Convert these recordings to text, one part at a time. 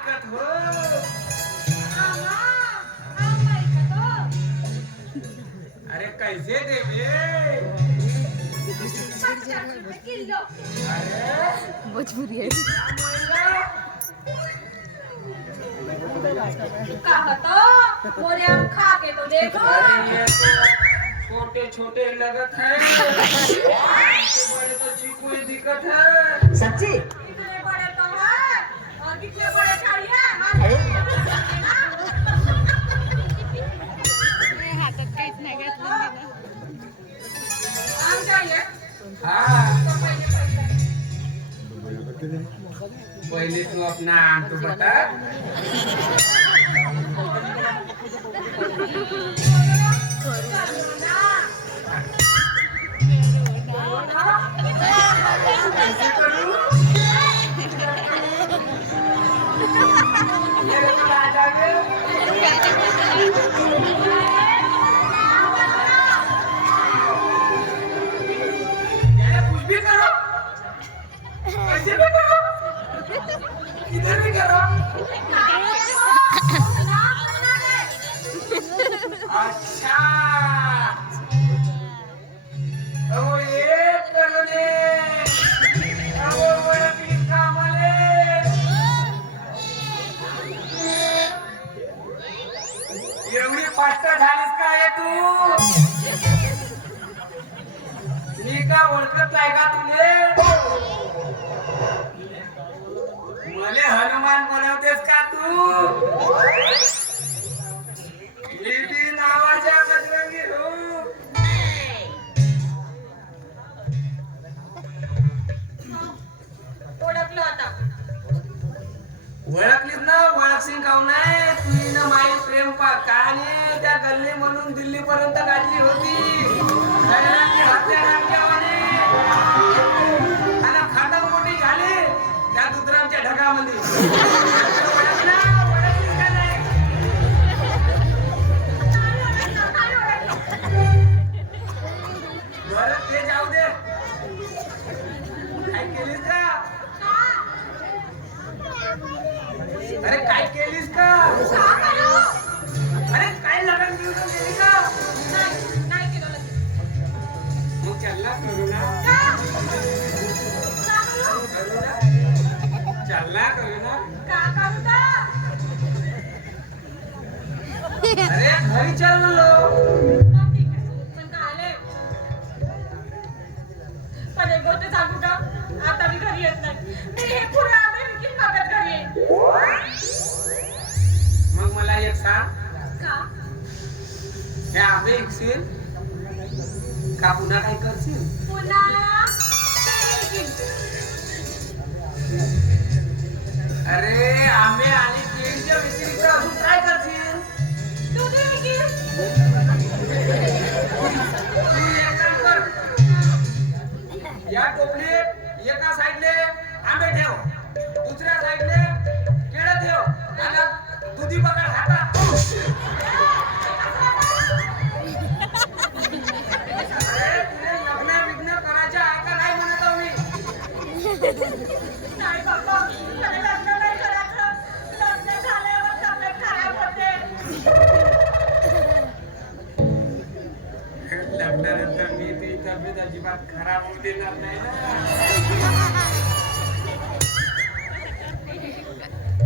ऐकत हो. अरे कैसे देवे. भोजपुरी है. कहा तो मोरे आम खा के तो देखो. छोटे छोटे लगत है. बड़े तो चीकू ही दिक्कत है. सच्ची कितने बड़े तो है और कितने बड़े चाहिए. हातात काहीच नाही घातलं तिनं. आम चाहिए हाँ तो पहले पैसा. पहले तू अपना आम तो बता. कैसे करूं? ये तो आ जावे. यार कुछ भी करो, कैसे भी करो, इधर भी करो. अच्छा अब ये करणे अब वळखली कामाले. एवढी पाष्ट झालीस काय तू. मी का ओळखत नाही का तुले. मले हनुमान बनवतेस का तू. मी बी नावाच्या बजरंगी हो. ओळखलं आता. ओळखलीस ना. ओळखशील काऊ नाही. तुझी ना माई प्रेम कहाणी त्या गल्ली म्हणून दिल्ली पर्यंत गाठली होती. आणि खाटक मोठी झाली त्या दुसऱ्यांच्या ढगामध्ये. ओळखलीस का नाही. बरं ते जाऊ दे. काय केलीस का. अरे काय केलीस का. अरे काय लग्न बिघडून गेली का. नाही केलं लगेच. मग चालला करू ना. करू ना. चालला करू ना. का करू तर. अरे घरी चाललो. ठीक आहे. पण का आले. पण एक गोष्ट सांगू का. आता मी घरी येत नाही. मी हे पुढे अमेरिकेत मागत घरी येईन. मग मला एक सांग. का हे आंबे ऐकशील का पुन्हा काय करशील. पुन्हा अरे आंबे आणि केळीच्या व्यतिरिक्त अजून काय करशील. दूध विकीन. तू एक काम कर. या टोपलीत एका साईडले आंबे ठेव, दुसऱ्या साईडले केळं ठेव आणि दुधी पकड हातात. अरे तुला लग्न विघ्न करायच्या आहे का नाही म्हणत आहो मी. नाही बाबा. मला लग्न नाही करायचं. लग्न झाल्यावर तब्येत खराब होते. लग्नानंतर मी ती तब्येत अजिबात खराब होऊ देणार नाही ना.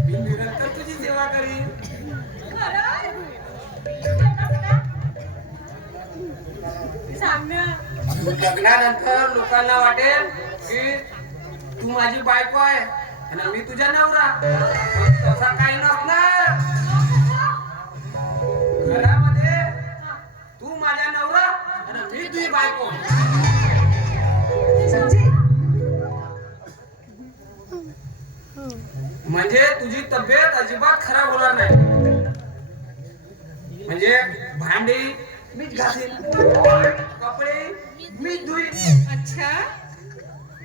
मी निरंतर तुझी सेवा करीन. खरं? सांग ना. लग्नानंतर लोकांना वाटेल की तू माझी बायको आहे आणि मी तुझा नवरा. पण तसा काही नसणार. घरामध्ये तू माझा नवरा आणि मी तुझी बायको. सच्ची म्हणजे तुझी तब्येत अजिबात खराब होणार नाही. म्हणजे भांडी मीच घासीन, कपडे मीच धुईन, अच्छा.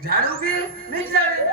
झाडू बी मीच लावीन.